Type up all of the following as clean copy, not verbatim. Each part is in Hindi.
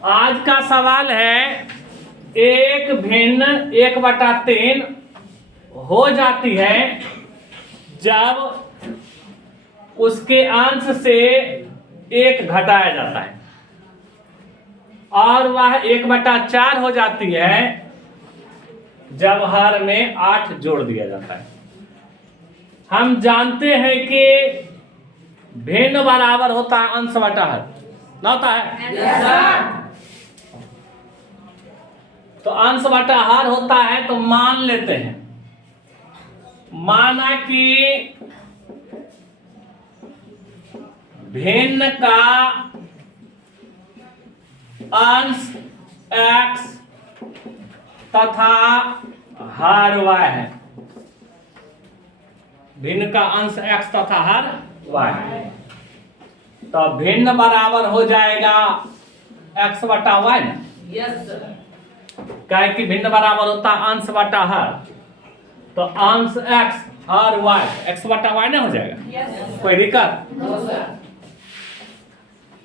आज का सवाल है, एक भिन्न 1/3 हो जाती है जब उसके अंश से 1 घटाया जाता है, और वह 1/4 हो जाती है जब हर में 8 जोड़ दिया जाता है। हम जानते हैं कि भिन्न बराबर होता है अंश बटा हर, ना होता है? yes, तो अंश बटा हर होता है, तो मान लेते हैं, माना कि भिन्न का अंश x तथा हर y है। भिन्न का अंश x तथा हर y है, तो भिन्न बराबर हो जाएगा x बटा y ना? Yes sir. क्या है कि भिन्न बराबर होता है अंश बटा हर, तो अंश x हर y, x बटा y ना हो जाएगा? यस। कोई दिक्कत? No sir.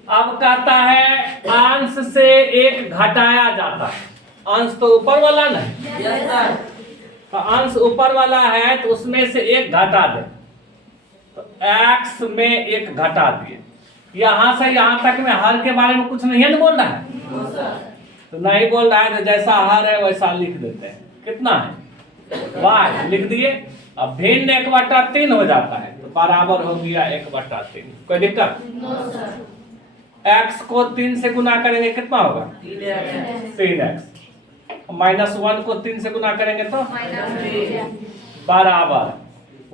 अब कहता है अंश से 1 घटाया जाता है। अंश तो ऊपर वाला ना है, यस सर। तो अंश ऊपर वाला है तो उसमें से 1 घटा दे, तो x में 1 घटा दिए। यहां से यहां तक में हर के बारे में कुछ नहीं है ना बोल रहा है? No sir. तो नहीं बोल रहा है, तो जैसा हर है वैसा लिख देते हैं। कितना है? y लिख दिए। अब भिन्न 1/3 हो जाता है, तो बराबर हो गया 1/3। कोई दिक्कत? No sir. x को 3 से गुना करेंगे कितना होगा? 3x। -1 को 3 से गुना करेंगे तो बराबर,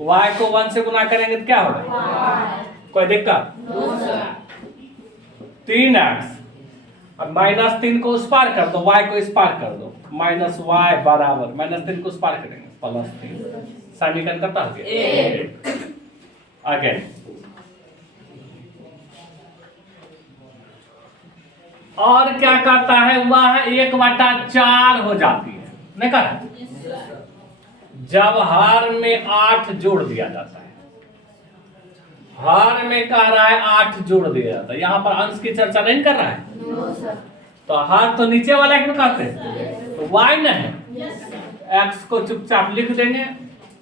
y को 1 से गुना करेंगे तो क्या होगा? कोई दिक्कत? No sir. 3x और -3 को उस पार कर दो, y को इस पार कर दो, -y बराबर -3 को उस पार करेंगे +3। समीकरण कितना हो गया? आगे और क्या कहता है, वह 1/4 हो जाती है, नहीं कहा? जब हर में 8 जोड़ दिया जाता है। हर में कह रहा है 8 जोड़ दिया जाता है, यहाँ पर अंश की चर्चा नहीं कर रहा है। No sir. तो हर तो नीचे वाला में कहते हैं, तो y न है, यस सर। x को चुपचाप लिख देंगे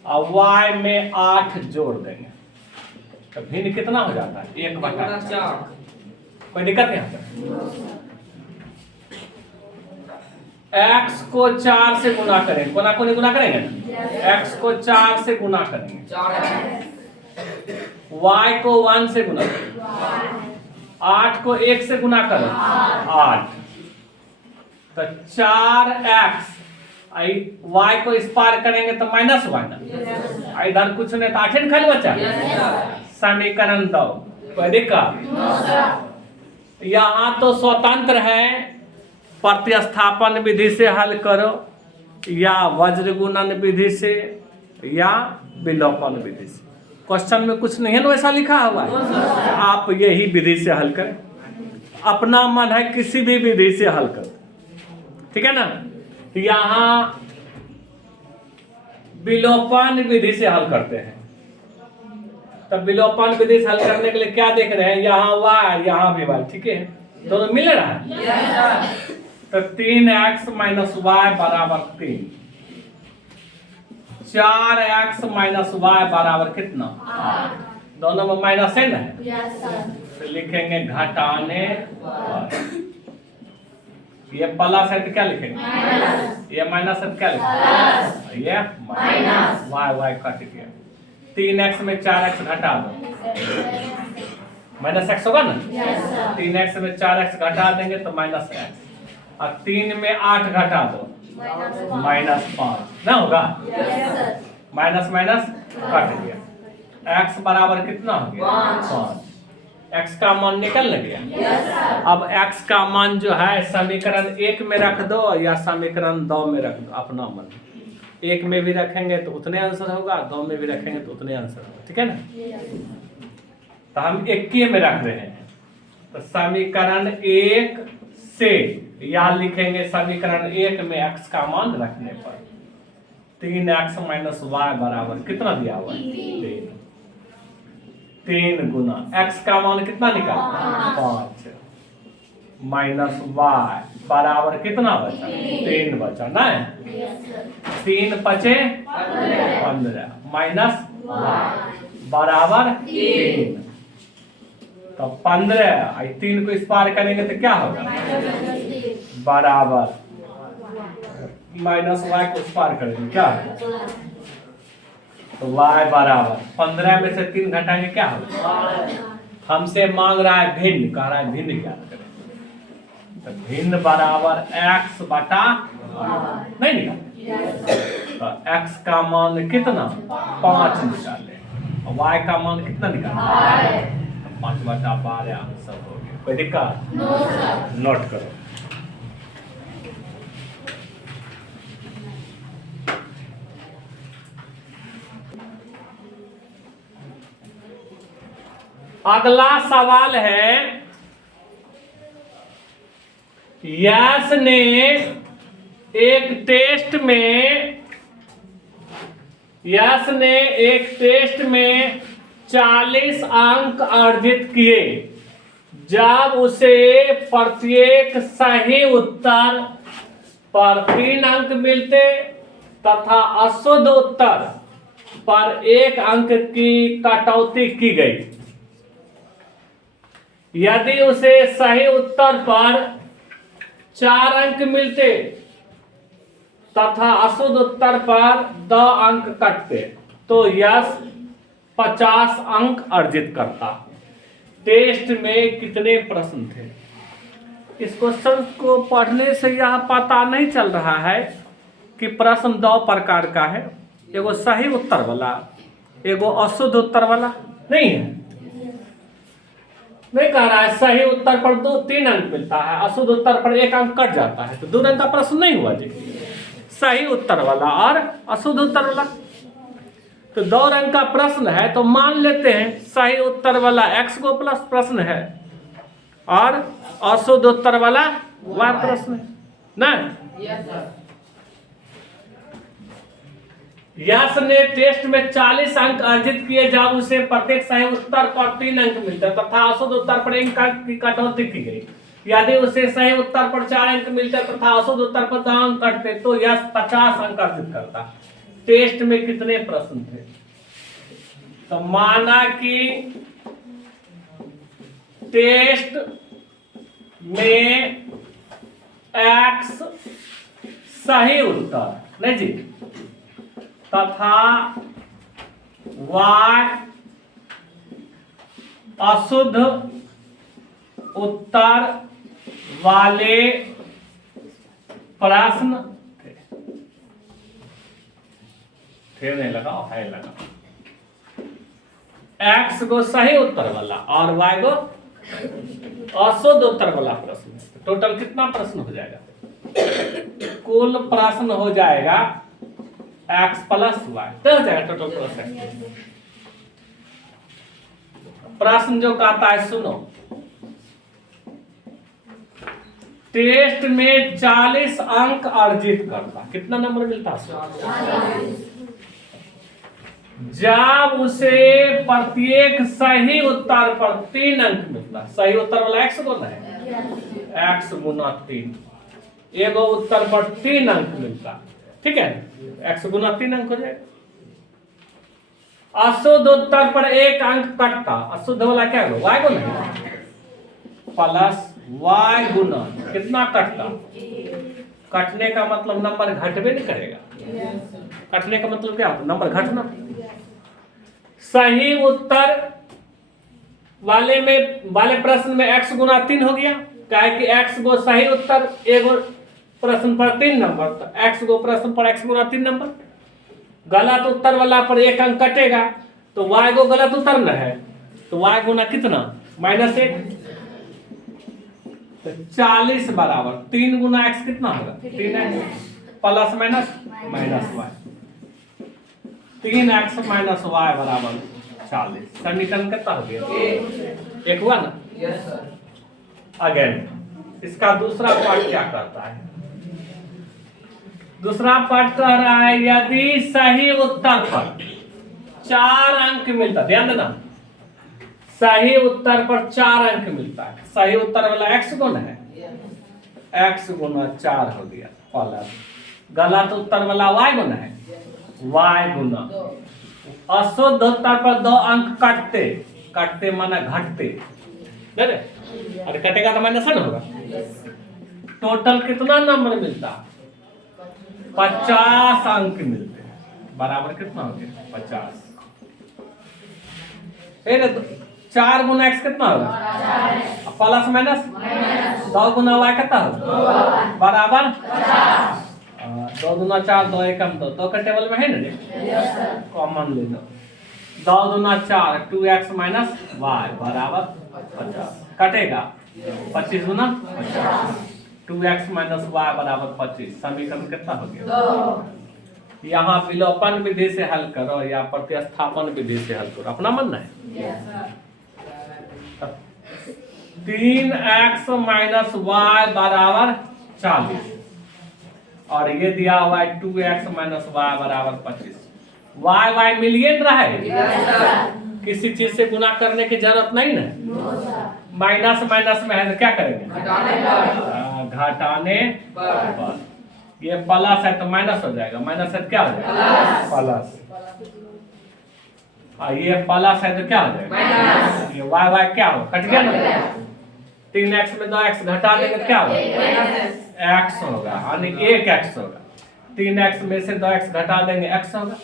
और y में 8 जोड़ देंगे, तो भिन्न कितना हो जाता है? 1/4। कोई दिक्कत यहाँ पर? x को 4 से गुना करेंगे, कोना कोनी गुना करेंगे ना? x को 4 से गुना करेंगे, y को 1 से गुना करेंगे, 8 को 1 से गुना करें 8, तो 4x, y को इस पार करेंगे तो -1 ना, इधर कुछ नहीं तो 8 खाली बचा। समीकरण 2। कोई दिक्कत? यहाँ तो स्वतंत्र है, प्रतिस्थापन विधि से हल करो या वज्र गुणन विधि से या विलोपन विधि से। क्वेश्चन में कुछ नहीं है ना वैसा लिखा हुआ है, आप यही विधि से हल करें। अपना मन है किसी भी विधि से हल करो, ठीक है ना? यहाँ विलोपन विधि से हल करते हैं, तब विलोपन विधि से हल करने के लिए क्या देख रहे हैं? यहाँ y, यहाँ भी y, ठीक है, दोनों मिल रहा है। तो 3x - y बराबर 3, 4x - y बराबर कितना? दोनों में माइनस है ना? Yes sir. तो लिखेंगे घटाने पर। ये प्लस है तो क्या लिखेंगे? माइनस। ये माइनस है तो क्या लिखेंगे? ये माइनस। y कट गया। 3x में 4x घटा दो, -x होगा ना? Yes sir. 3x में 4x घटा देंगे तो -x, और 3 में 8 घटा दो, -5 ना होगा? Yes sir. Minus minus cut गया। x बराबर कितना हो गया? 5। x का मान निकल गया। Yes sir. अब x का मान जो है समीकरण 1 में रख दो या समीकरण 2 में रख दो, अपना मन। 1 में भी रखेंगे तो उतने आंसर होगा, 2 में भी रखेंगे तो उतने आंसर होगा, ठीक है ना? तो हम 1 में रख रहे हैं, तो समीकरण 1 से यहाँ लिखेंगे समीकरण 1 में x का मान रखने पर 3x - y बराबर कितना दिया हुआ है? 3 गुना x का मान कितना निकाल? 5। माइनस वाई बराबर कितना बचा? 3 बचा ना। Yes, sir. 3 पचे 15 माइनस बराबर 3। तो 15 3 को इस पार करेंगे तो क्या होगा? बराबर माइनस वाई को इस पार करेंगे क्या होगा? तो y बराबर 15 में से 3 घटाएंगे क्या होगा? हमसे मांग रहा है भिन्न, कह रहा है भिन्न ज्ञात करें। तो भिन्न बराबर x बटा नहीं निकाल तो x का मान कितना? 5 निकाले और y का मान कितना निकाले? 5 बटा 12 आंसर हो गया। कोई दिक्कत? No, sir. नोट करो। अगला सवाल है, यश ने एक टेस्ट में 40 अंक अर्जित किए जब उसे प्रत्येक सही उत्तर पर 3 अंक मिलते तथा अशुद्ध उत्तर पर 1 अंक की कटौती की गई। यदि उसे सही उत्तर पर 4 अंक मिलते तथा अशुद्ध उत्तर पर 2 अंक कटते तो यश 50 अंक अर्जित करता। टेस्ट में कितने प्रश्न थे? इस क्वेश्चन को पढ़ने से यह पता नहीं चल रहा है कि प्रश्न 2 प्रकार का है, एगो सही उत्तर वाला, एगो अशुद्ध उत्तर वाला। नहीं है, नहीं कह रहा है सही उत्तर पर 3 अंक मिलता है, अशुद्ध उत्तर पर 1 अंक कट जाता है, तो 2 रंग का प्रश्न नहीं हुआ जी। सही उत्तर वाला और अशुद्ध उत्तर वाला, तो 2 रंग का प्रश्न है तो मान लेते हैं सही उत्तर वाला x को प्लस प्रश्न है और अशुद्ध उत्तर वाला y प्रश्न है ना। यश ने टेस्ट में 40 अंक अर्जित किए जब उसे प्रत्येक सही उत्तर पर 3 अंक मिलते तथा अशुद्ध उत्तर पर 1 अंक की कटौती की गई। यदि उसे सही उत्तर पर 4 अंक मिलते तथा अशुद्ध उत्तर पर 2 अंक कटते तो यश 50 अंक अर्जित करता। टेस्ट में कितने प्रश्न थे? तो माना कि टेस्ट में x सही उत्तर नहीं जी तथा y अशुद्ध उत्तर वाले प्रश्न थे नहीं लगा है लगा। x को सही उत्तर वाला और y को अशुद्ध उत्तर वाला प्रश्न। टोटल कितना प्रश्न हो जाएगा? कुल प्रश्न हो जाएगा x प्लस y, तो हो जाएगा टोटल प्रश्न। प्रश्न जो कहता है सुनो, टेस्ट में 40 अंक अर्जित करता, कितना नंबर मिलता है? जब उसे प्रत्येक सही उत्तर पर 3 अंक मिलता। सही उत्तर वाला x गुना है, x गुना 3, एगो उत्तर पर 3 अंक मिलता, ठीक है, x गुना 3 अंक हो जाएगा। अशुद्ध उत्तर पर 1 अंक कटता, अशुद्ध वाला क्या होगा? y गुना प्लस y गुना कितना कटता? कटने का मतलब नंबर घटबे नहीं करेगा। कटने का मतलब क्या होता? नंबर घटना। सही उत्तर वाले प्रश्न में x गुना 3 हो गया, क्या कि x को सही उत्तर एगो प्रश्न पर 3 नंबर, तो x को प्रश्न पर x गुना 3 नंबर। गलत उत्तर वाला पर 1 अंक कटेगा तो y को गलत उत्तर न है तो y गुना कितना? -1। तो 40 बराबर 3 गुना x कितना होगा? 3x plus minus y, 3x minus y बराबर 40। समीकरण कितना हो गया? 1 हुआ ना। Yes sir. अगेन इसका दूसरा पार्ट क्या करता है? दूसरा पार्ट कह रहा है यदि सही उत्तर पर 4 अंक मिलता, ध्यान देना, सही उत्तर पर 4 अंक मिलता है, सही उत्तर वाला x गुना है x गुना 4 हो गया प्लस गलत उत्तर वाला y गुना है y गुना अशुद्ध उत्तर पर 2 अंक कटते कटते माना घटते अरे कटेगा तो माइनस न होगा। टोटल कितना नंबर मिलता 50 अंक मिलते हैं बराबर कितना हो गया 50। 4 गुना x कितना होगा प्लस माइनस 2 गुना y कितना होगा बराबर 2 गुना 4 2 एकम 2 का टेबल में है ना कॉमन ले लो 2 गुना 4 2x माइनस y बराबर 50 कटेगा 25 गुना 50 2x माइनस y बराबर 25 समीकरण कितना हो गया। यहाँ विलोपन विधि से हल करो या प्रतिस्थापन विधि से हल करो अपना मानना है। 3x माइनस y बराबर 40 और ये दिया हुआ है 2x माइनस y बराबर 25 y मिलियन रहा है किसी चीज से गुना करने की जरूरत नहीं ना माइनस माइनस में है तो क्या करेंगे घटाने पर ये प्लस है तो माइनस हो जाएगा माइनस है तो क्या हो जाएगा प्लस ये प्लस है तो क्या हो जाएगा ये y क्या हो कट गया ना 3x में 2x घटा देंगे क्या होगा x होगा यानी 1x होगा 3x में से 2x घटा देंगे x होगा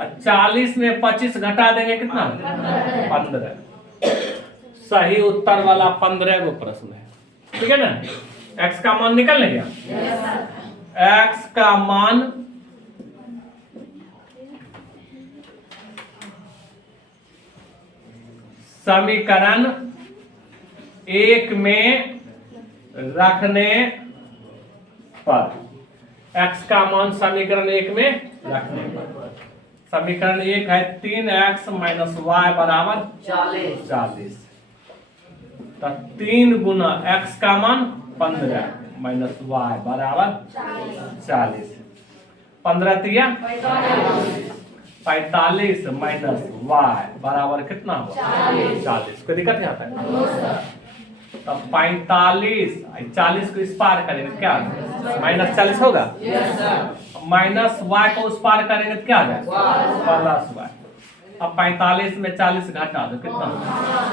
और 40 में 25 घटा देंगे कितना 15 सही उत्तर वाला 15 गो प्रश्न है ठीक है ना। x का मान निकल नहीं गया x का मान समीकरण 1 में रखने पर x का मान समीकरण 1 में रखने पर समीकरण 1 है 3x माइनस y बराबर 40 तो 3 गुना x का मान 15 माइनस y बराबर 40 15 तिया 45 माइनस y बराबर कितना हुआ 40 कोई दिक्कत नहीं आता है। तो 45 40 को इस पार करेंगे क्या माइनस 40 होगा माइनस y को उस पार करेंगे तो क्या आ जाएगा प्लस y। अब 45 में 40 घटा दो कितना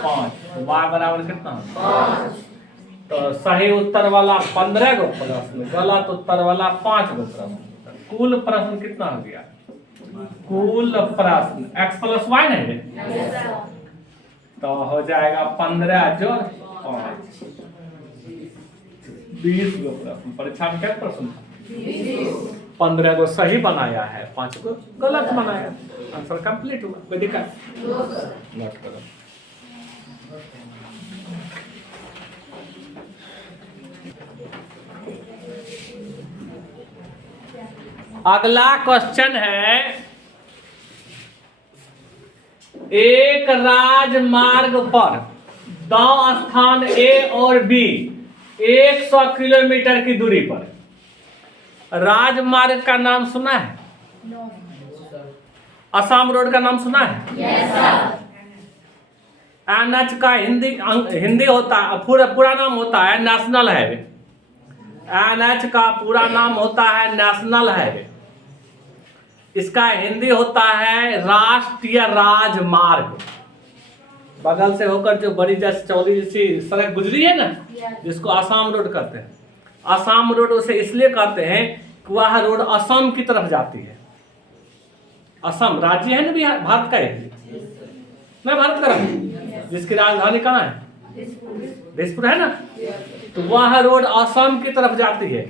5 y बराबर कितना 5 तो सही उत्तर वाला 15 गो प्रश्न गलत उत्तर वाला 5 गो प्रश्न कुल प्रश्न कितना हो गया कुल प्रश्न x प्लस y नहीं है तो हो जाएगा 15 जोड़ 5 20 गो प्रश्न परीक्षा में क्या प्रश्न था 15 को सही बनाया है 5 को गलत बनाया आंसर कंप्लीट हुआ कोई दिक्कत नोट करो। अगला क्वेश्चन है एक राजमार्ग पर 2 स्थान A और B 100 किलोमीटर की दूरी पर राजमार्ग का नाम सुना है असम रोड का नाम सुना है NH का हिंदी होता है पूरा नाम होता है नेशनल हाईवे NH का पूरा नाम होता है नेशनल हाईवे इसका हिंदी होता है राष्ट्रीय राजमार्ग बगल से होकर जो बड़ी जैसे चौड़ी जैसी सड़क गुजरी है ना जिसको आसाम रोड कहते हैं आसाम रोड उसे इसलिए कहते हैं कि वह रोड असम की तरफ जाती है। असम राज्य है ना बिहार भारत का नहीं भारत का राज्य जिसकी राजधानी कहाँ है दिसपुर है ना तो वह रोड असम की तरफ जाती है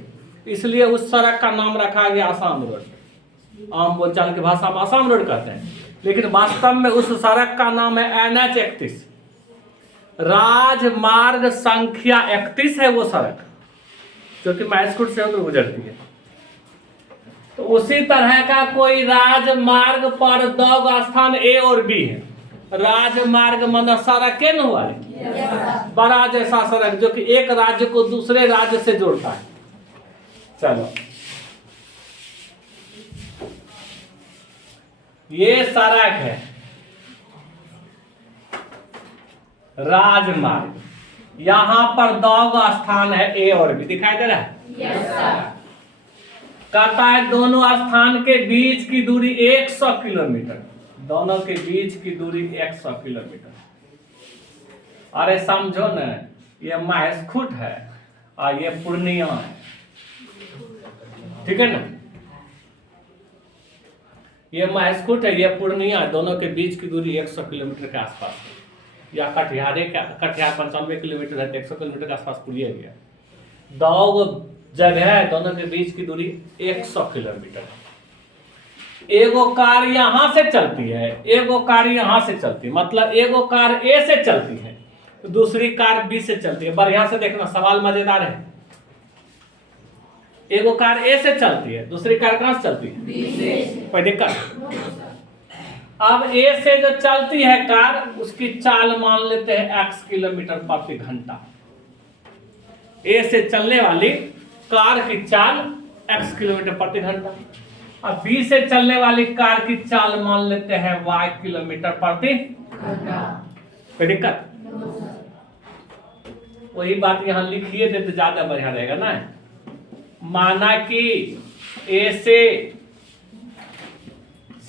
इसलिए उस सड़क का नाम रखा गया आसाम रोड आम बोलचाल की भाषा में आसाम रोड कहते हैं लेकिन वास्तव में उस सड़क का नाम है NH 31 राजमार्ग संख्या 31 है वो सड़क जो कि मैस्कुट से होकर गुजरती है। तो उसी तरह का कोई राजमार्ग पर 2 स्थान A और B है राजमार्ग मन सड़क के न हुआ है बड़ा जैसा सड़क जो कि एक राज्य को दूसरे राज्य से जोड़ता है। चलो ये सड़क है राजमार्ग यहाँ पर दो का स्थान है ए और बी, दिखाई दे रहा है। Yes, sir. कहता है दोनों स्थान के बीच की दूरी 100 किलोमीटर, दोनों के बीच की दूरी 100 किलोमीटर। अरे समझो न, ये महेशखूंट है और ये पूर्णिया है, ठीक है ना। ये महेशखूंट है, ये पूर्णिया है, दोनों के बीच की दूरी 100 किलोमीटर के आसपास है। या कटिहार 95 किलोमीटर है, तो 100 किलोमीटर के आसपास पूरी गया। दो जगह है, दोनों के बीच की दूरी 100 किलोमीटर। एगो कार यहाँ से चलती है, एगो कार यहाँ से चलती है, मतलब एगो कार ए से चलती है, दूसरी कार बी से चलती है। बढ़िया से देखना, सवाल मजेदार है। एगो कार ए से चलती है, दूसरी कार कहाँ से चलती है? बी से। कोई दिक्कत? अब ए से जो चलती है कार, उसकी चाल मान लेते हैं x किलोमीटर प्रति घंटा। ए से चलने वाली कार की चाल x किलोमीटर प्रति घंटा, और बी से चलने वाली कार की चाल मान लेते हैं y किलोमीटर प्रति घंटा। कोई दिक्कत? वही बात यहाँ लिखिए दे तो ज्यादा बढ़िया रहेगा ना। माना कि ए से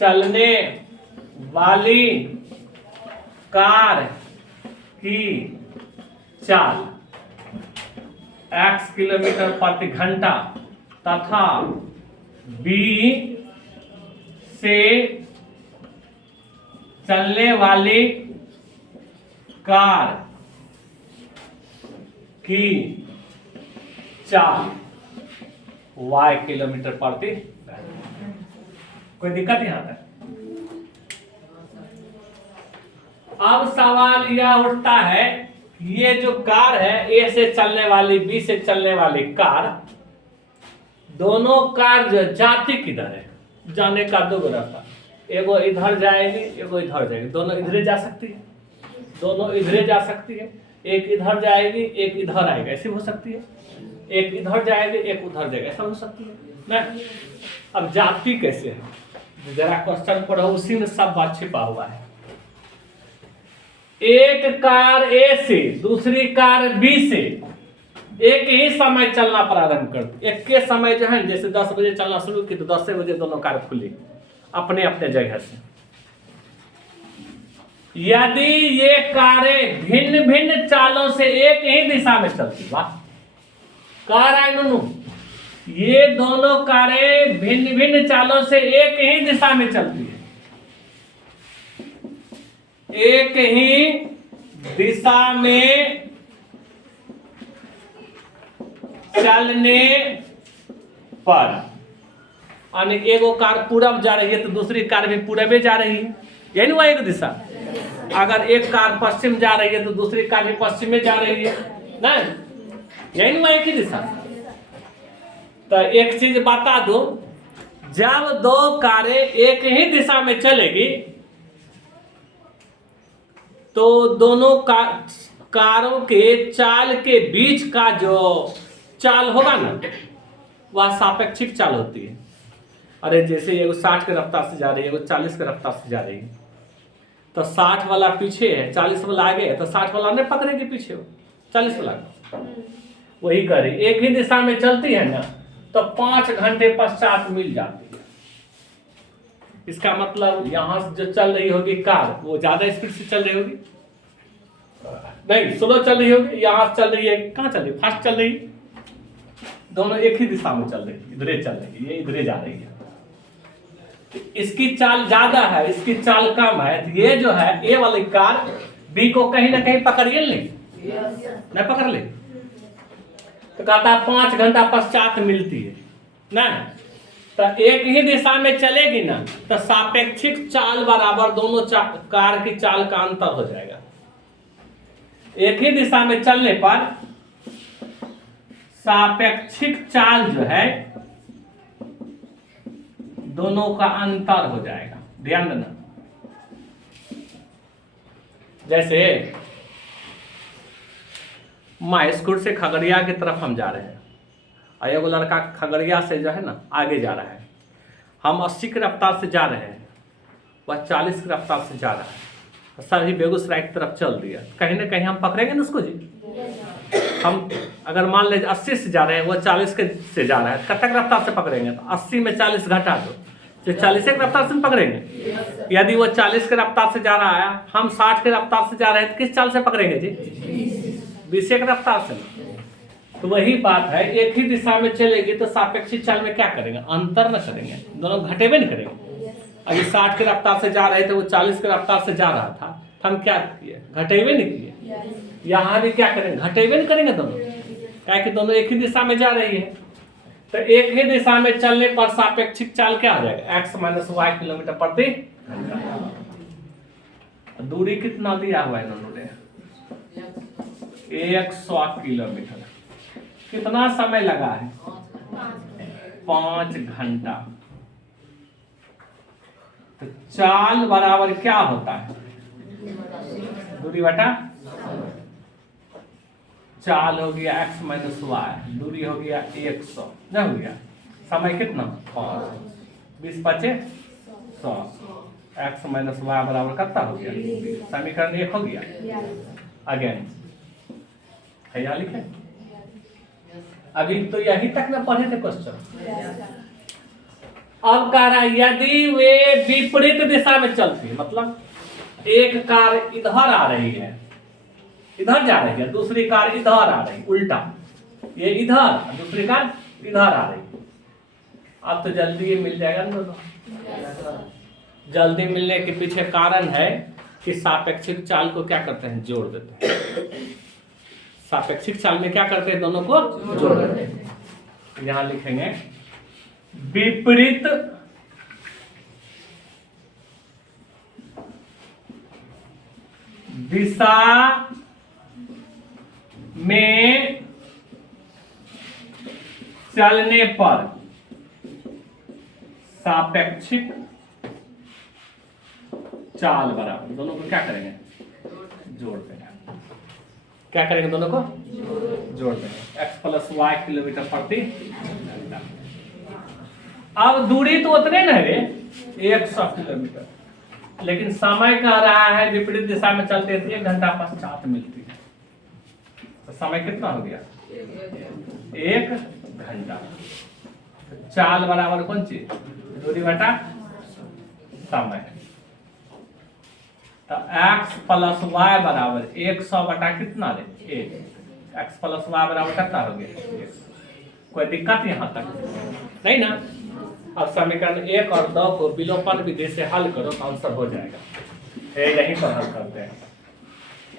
चलने वाली कार की चाल x किलोमीटर प्रति घंटा तथा बी से चलने वाली कार की चाल y किलोमीटर प्रति घंटा। कोई दिक्कत यहाँ तक? अब सवाल यह उठता है, ये जो कार है, ए से चलने वाली बी से चलने वाली कार, दोनों कार जो जाती किधर है? जाने का दो रास्ता, एगो इधर जाएगी, एगो इधर जाएगी। दोनों इधरे जा सकती है, दोनों इधरे जा सकती है। एक इधर जाएगी, एक इधर आएगा, ऐसी हो सकती है। एक इधर जाएगी, एक उधर जाएगा, ऐसा हो सकती है ना। अब जाती कैसे है, जरा क्वेश्चन पढ़ो, उसी में सब बात छिपा हुआ है। एक कार ए से दूसरी कार बी से एक ही समय चलना प्रारंभ करती। एक के समय जो है, जैसे 10 बजे चलना शुरू की तो 10 बजे दोनों कार खुली अपने अपने जगह से। यदि ये कारें भिन्न भिन्न चालों से एक ही दिशा में चलती, वाह कार आए नूनू, ये दोनों कारें भिन्न भिन्न चालों से एक ही दिशा में चलती है, एक ही दिशा में चलने पर, यानी एगो कार पूरब जा रही है तो दूसरी कार भी पूरबे जा रही है, यही ना एक दिशा। अगर एक कार पश्चिम जा रही है तो दूसरी कार भी पश्चिम में जा रही है ना, यही ना एक ही दिशा। तो एक चीज बता दो, जब दो कारें एक ही दिशा में चलेगी तो दोनों कारों के चाल के बीच का जो चाल होगा ना, वह सापेक्षिक चाल होती है। अरे जैसे एगो 60 के रफ्तार से जा रही है, एगो 40 के रफ्तार से जा रही है, तो 60 वाला पीछे है, 40 वाला आगे है, तो 60 वाला नहीं पकड़ेगी पीछे, वो 40 वाला वही करे। एक ही दिशा में चलती है ना, तो 5 घंटे पश्चात मिल जाती है। इसका मतलब यहां से जो चल रही होगी कार, वो ज्यादा स्पीड से चल रही होगी, नहीं स्लो चल रही होगी। यहां से चल रही है, कहाँ चल रही है? फास्ट चल रही है। दोनों एक ही दिशा में चल रही है, इधरे चल रही है, ये इधरे जा रही है। इसकी चाल ज्यादा है, इसकी चाल कम है, तो ये जो है ए वाली कार बी को कहीं ना कहीं पकड़िए नहीं पकड़ ले, तो कहता है 5 घंटा पश्चात मिलती है ना। तो एक ही दिशा में चलेगी ना, तो सापेक्षिक चाल बराबर दोनों कार की चाल का अंतर हो जाएगा। एक ही दिशा में चलने पर सापेक्षिक चाल जो है दोनों का अंतर हो जाएगा, ध्यान देना। जैसे महेशखूंट से खगड़िया की तरफ हम जा रहे हैं, और एगो लड़का खगड़िया से जो है ना आगे जा रहा है। हम 80 की रफ्तार से जा रहे हैं, वह 40 की रफ्तार से जा रहा है, सभी बेगूसराय की तरफ चल दिया। कहीं ना कहीं हम पकड़ेंगे ना उसको जी। हम अगर मान लीजिए 80 से जा रहे हैं, वो 40 के से जा रहा है, कतक रफ्तार से पकड़ेंगे? तो 80 में 40 घटा दो, तो 40 के रफ्तार से पकड़ेंगे। यदि वो 40 के रफ्तार से जा रहा है, हम 60 के रफ्तार से जा रहे हैं, तो किस चाल से पकड़ेंगे जी? 20 के रफ्तार से। तो वही बात है, एक ही दिशा में चलेगी तो सापेक्षिक चाल में क्या करेंगे? अंतर न करेंगे, दोनों घटेबे नहीं करेंगे। अभी 60 के रफ्तार से जा रहे थे, वो 40 के रफ्तार से जा रहा था, तो हम क्या किए? घटेबे नहीं किए। यहाँ भी क्या करेंगे? घटेबे नहीं करेंगे दोनों, क्या कि दोनों एक ही दिशा में जा रही है। तो एक ही दिशा में चलने पर सापेक्षिक चाल क्या आ जाएगा? x - y किलोमीटर प्रति घंटा। दूरी कितना दिया हुआ है इन्होंने? 100 किलोमीटर। कितना समय लगा है? 5 घंटा। तो चाल बराबर क्या होता है? दूरी बटा चाल हो गया x - y, दूरी हो गया 100, ना हो गया? समय कितना? 5, 20 बचे 100, x - y बराबर कितना हो गया? समीकरण 1 हो गया। अगेन है यहाँ लिखे। अभी तो यही तक ना पढ़े थे क्वेश्चन। अब कह रहा है यदि वे विपरीत दिशा में चलती है, मतलब एक कार इधर आ रही है, इधर जा रही है, दूसरी कार इधर आ रही, उल्टा, ये इधर, दूसरी कार इधर आ रही। अब तो जल्दी ये मिल जाएगा ना दोनों। जल्दी मिलने के पीछे कारण है कि सापेक्षिक चाल को क्या करते हैं? जोड़ देते हैं। सापेक्षिक चाल में क्या करते हैं? दोनों को जोड़ देते हैं। यहां लिखेंगे विपरीत दिशा में चलने पर सापेक्षिक चाल बराबर, दोनों को क्या करेंगे? जोड़ देंगे। क्या करेंगे? दोनों को जोड़ देंगे। x + y किलोमीटर प्रति घंटा। अब दूरी तो उतने न है 100 किलोमीटर, लेकिन समय कह रहा है विपरीत दिशा में चलते हैं 1 घंटा पश्चात मिलती है। तो समय कितना हो गया? 1 घंटा। तो चाल बराबर कौन चीज? दूरी बटा समय। तो x + y बराबर 100 बटा कितना रे? 1। x + y बराबर कितना हो गया? 1। कोई दिक्कत यहाँ तक नहीं ना? अब समीकरण 1 और 2 को विलोपन विधि से हल करो तो आंसर हो जाएगा। यहीं पर हल करते हैं।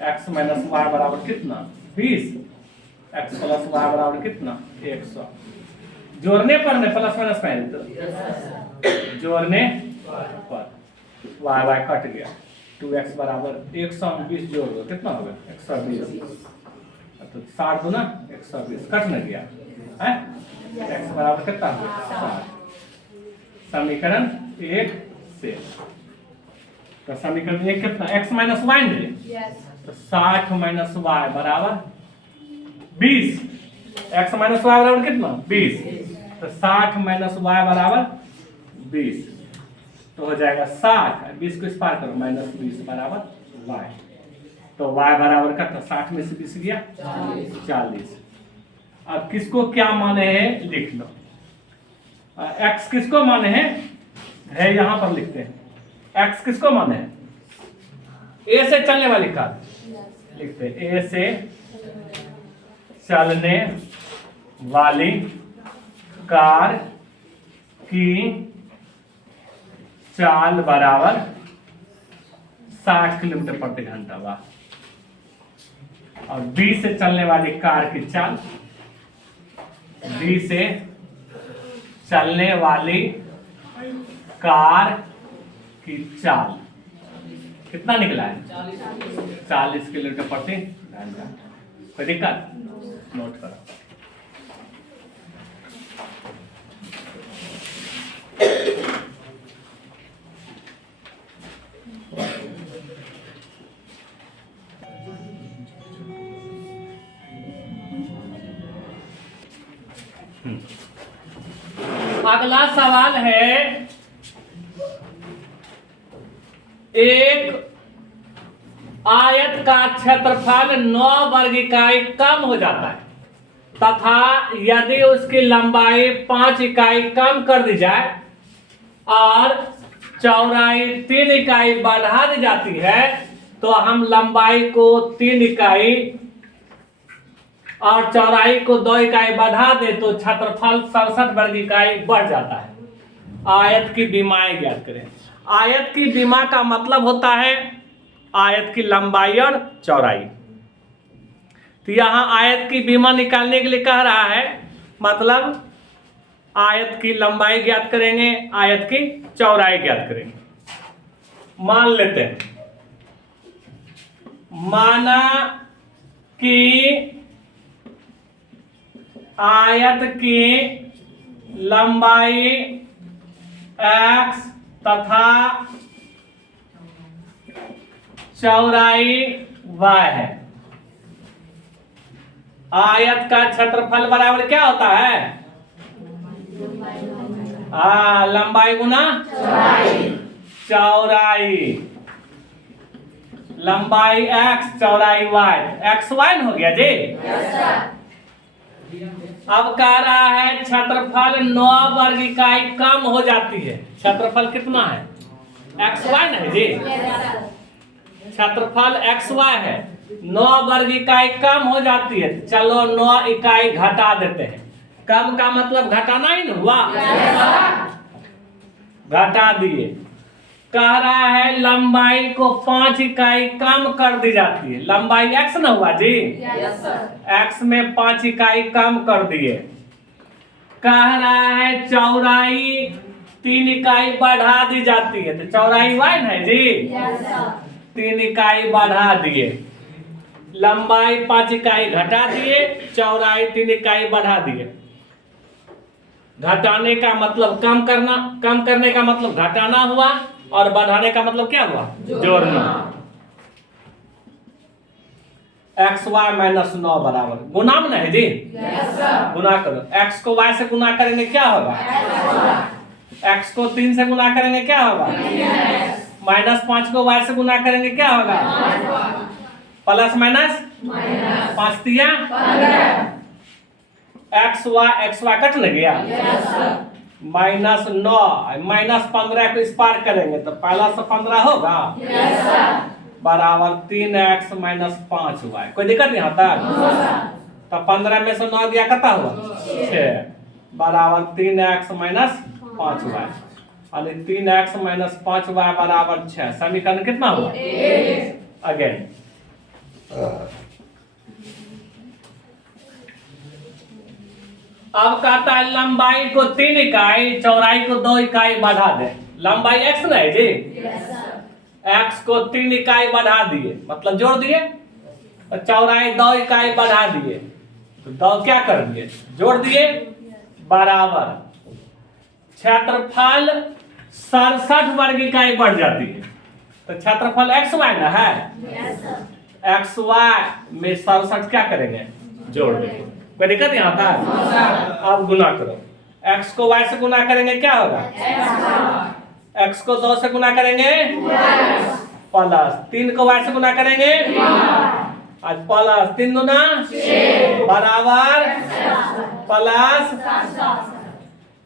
x - y बराबर कितना? 20। x + y बराबर कितना? 100। जोड़ने पर में प्लस माइनस में जोड़ने पर y कट गया। 2x बराबर 100 में 20 जोड़ दो, कितना होगा? 120। तो 60 दूना 120, कट न गया है। x बराबर कितना होगा? 60। समीकरण 1 से तो समीकरण 1 कितना? x - y मिले, तो 60 - y बराबर 20। x - y बराबर कितना? 20। तो 60 - y बराबर 20, तो हो जाएगा 60। 20 को इस पार करो, -20 बराबर y। तो y बराबर कितना? 60 में से 20 गया 40। अब किसको क्या माने हैं लिख लो। x किसको माने है यहां पर लिखते हैं। x किसको माने हैं? a से चलने वाली कार लिखते हैं। a से चलने वाली कार की चाल बराबर 60 किलोमीटर प्रति घंटा। वाह। और b से चलने वाली कार की चाल, b से चलने वाली कार की चाल कितना निकला है? 40 किलोमीटर प्रति घंटा। कोई दिक्कत? नोट करो। अगला सवाल है, एक आयत का क्षेत्रफल 9 वर्ग इकाई कम हो जाता है तथा यदि उसकी लंबाई 5 इकाई कम कर दी जाए और चौड़ाई 3 इकाई बढ़ा दी जाती है तो हम लंबाई को 3 इकाई और चौड़ाई को 2 इकाई बढ़ा दे तो क्षेत्रफल 67 वर्ग इकाई बढ़ जाता है। आयत की विमाएं ज्ञात करें। आयत की विमा का मतलब होता है आयत की लंबाई और चौड़ाई। तो यहाँ आयत की विमा निकालने के लिए कह रहा है, मतलब आयत की लंबाई ज्ञात करेंगे, आयत की चौड़ाई ज्ञात करेंगे। मान लेते हैं, माना कि आयत की लंबाई x तथा चौड़ाई y है। आयत का क्षेत्रफल बराबर क्या होता है? लंबाई गुना चौड़ाई। लंबाई x चौड़ाई y, x y हो गया जी। अब कह रहा है क्षेत्रफल 9 वर्ग इकाई कम हो जाती है। क्षेत्रफल कितना है? xy नहीं जी, क्षेत्रफल xy है। 9 वर्ग इकाई कम हो जाती है। चलो 9 इकाई घटा देते हैं। कम का मतलब घटाना ही ना हुआ, घटा दिए। कह रहा है लंबाई को 5 इकाई कम कर दी जाती है। लंबाई x ना हुआ जी, x में 5 इकाई कम कर दिए। कह रहा है चौड़ाई 3 इकाई बढ़ा दी जाती है। तो चौड़ाई y है जी, 3 इकाई बढ़ा दिए। लंबाई 5 इकाई घटा दिए, चौड़ाई 3 इकाई बढ़ा दिए। घटाने का मतलब कम करना, कम करने का मतलब घटाना हुआ, और बढ़ाने का मतलब क्या हुआ? जोड़ना। एक्स वाई माइनस 9 बराबर गुना में नहीं जी, गुना करो। x को y से गुना करेंगे क्या होगा? x को 3 से गुना करेंगे क्या होगा? माइनस 5 को y से गुना करेंगे क्या होगा? प्लस माइनस 5 दिया, एक्स वाई कट लग गया। माइनस 9 माइनस 15 को इस पार करेंगे तो पहला से 15 होगा, बराबर 3x माइनस 5y। कोई दिक्कत यहाँ तक? तो 15 में से 9 गया, कितना हुआ? 6, बराबर 3x माइनस 5y। यानी 3x माइनस 5y बराबर 6। समीकरण कितना हुआ? अगेन अब कहता है लंबाई को 3 इकाई चौड़ाई को 2 इकाई बढ़ा दे। लंबाई x नहीं जी, x को 3 इकाई बढ़ा दिए, मतलब जोड़ दिए, और चौड़ाई 2 इकाई बढ़ा दिए। तो 2 क्या कर दिए? जोड़ दिए, बराबर क्षेत्रफल 67 वर्ग इकाई बढ़ जाती है। तो क्षेत्रफल x y ना है, x y में 67 क्या करेंगे? जोड़ देंगे। कोई दिक्कत यहाँ था? अब गुना करो। x को y से गुना करेंगे क्या होगा? x को 2 से गुना करेंगे, प्लस 3 को y से गुना करेंगे, आज प्लस 3 गुना बराबर प्लस,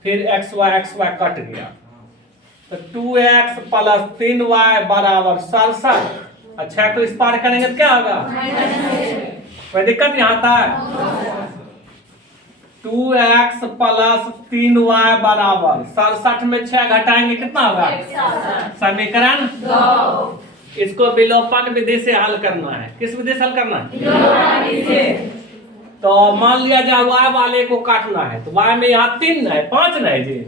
फिर x y कट गया तो 2x प्लस 3y बराबर 67। अच्छा को इस पार करेंगे तो क्या होगा? कोई दिक्कत यहाँ था? 2x प्लस 3y बराबर 67 में 6 घटाएंगे कितना होगा? समीकरण 2। इसको विलोपन विधि से हल करना है। किस विधि से हल करना है? तो मान लिया जाए y वाले को काटना है, तो y में यहाँ 3 है, 5 नहीं जी,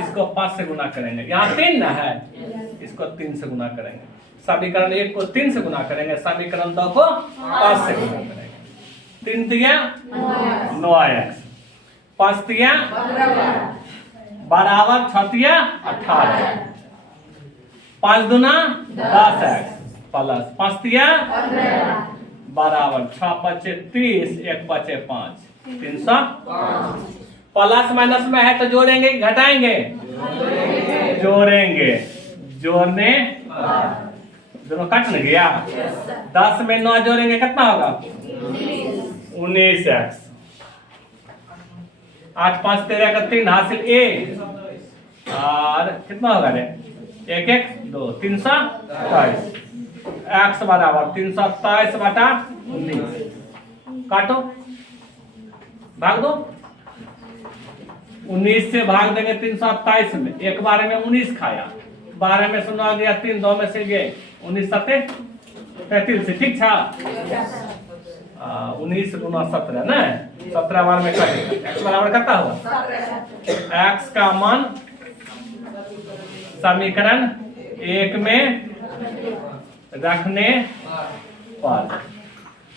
इसको 5 से गुना करेंगे। यहाँ 3 ना है, इसको 3 से गुना करेंगे। समीकरण 1 को 3 से गुना करेंगे, समीकरण 2 को 5 से गुना करेंगे। 3 दिया 9x, 5 दिया बराबर 6 दिया 18, 5 दूना 10x प्लस 5 दिया बराबर 6 बचे 30, 1 बचे 5, 305। प्लस माइनस में है तो जोड़ेंगे घटाएंगे? जोड़ेंगे। जोड़ने दोनों कट न गया। 10 में 9 जोड़ेंगे कितना होगा? 19x। 8 5 13 का 3 हासिल 1 और कितना होगा रे? 1 1 2 327 x बराबर 327 बटा 19। काटो, भाग दो। 19 से भाग देंगे 327 में। एक बार में 19 खाया, 12 में से 9 गया 3, 2 में से गए 19 7 33 से ठीक था। 19 गुना 17 ना, 17 बार में कटेगा। x बराबर कितना हुआ? x का मान समीकरण 1 में रखने पर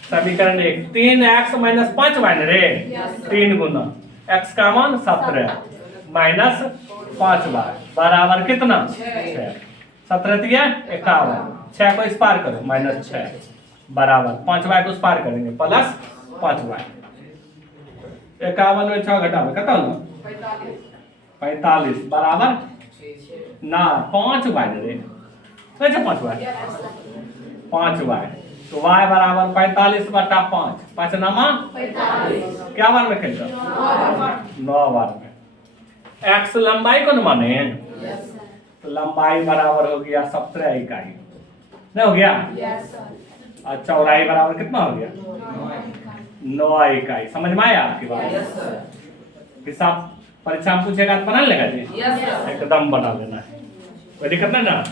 समीकरण 1 3x माइनस 5y रे 3 गुना x का मान 17 माइनस 5y बराबर कितना? 6। 17 दिया 51, 6 को इस पार करो माइनस 6 बराबर 5y को इस पार करेंगे प्लस 5y। 51 में 6 घटाओ कितना होगा? 45 बराबर ना 5y रे, कैसे 5y? 5y तो y बराबर 45 बटा 5, 5 नामा 45 क्या बार में खेलते? 9 बार में। x लंबाई को न माने तो लंबाई बराबर हो गया 17 इकाई, नहीं हो गया? और चौड़ाई बराबर कितना हो गया? 9 इकाई। समझ में आया आपकी बात? हिसाब परीक्षा में पूछेगा तो बना लेगा जी? एकदम बना लेना है, कोई दिक्कत नहीं ना।